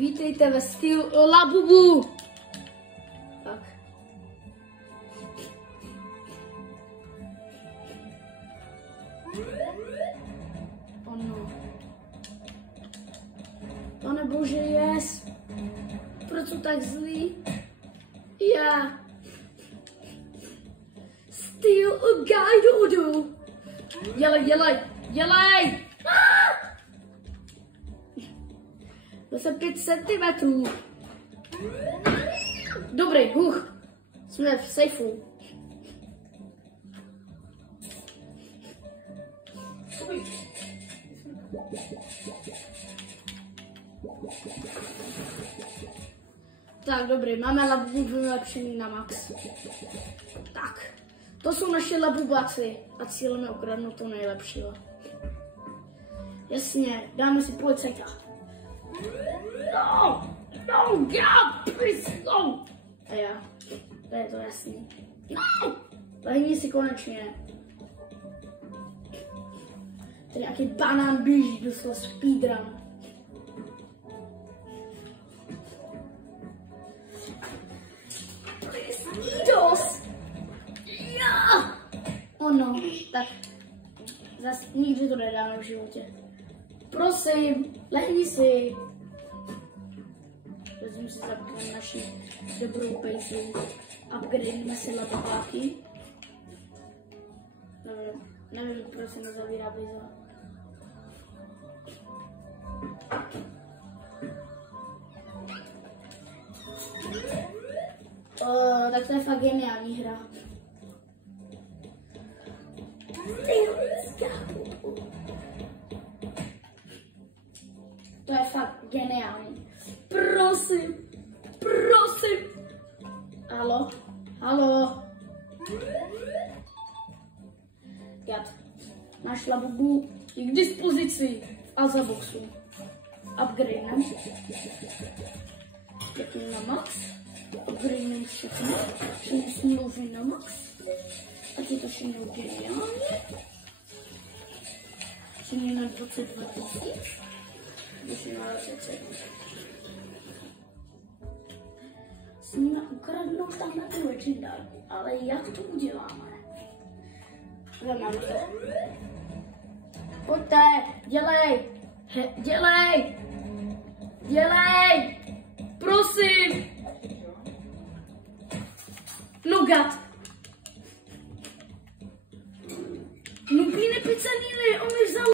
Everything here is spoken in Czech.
Vítejte ve stylu Labubu. Tak. Ono. Pane bože, yes. Proč jsou tak zlý? Já. Styl Guidodu. Dělej. Zase 5 centimetrů. Dobrý, jsme v sejfu. Tak, dobrý, máme Labubu vylepšený na max. Tak, to jsou naše Labubaci a cílem je ukradnout to nejlepšího. Jasně, dáme si policajta. No, God, please, no. A já, to je to jasný. No, lehni si konečně. Tady nějaký banán běží, dostal speedrun. Dos. Ja. Ono, tak zase nikdy to nedáme v životě. Prosím, lehni si. Vezmu si zapneme naši dobrou pejsi. Upgradeujeme si lababáky. Nevím, proč se nezavírá bejza. Tak to je fakt geniální hra. To je fakt geniální. Prosím. Halo. Gat. Náš Labubu je k dispozici v Azaboxu. Upgrade. Pěkně na max. Upgrade všechno smlouvy na max. A ty to všechno geniálně. Všechno na 22 000. Ještě na 27. Musíme ukradnout tam na tu legendárku, ale jak to uděláme? Jdeme to. Pojďte, dělej, prosím. Nougat. Lupine pizzanile, on mi vzal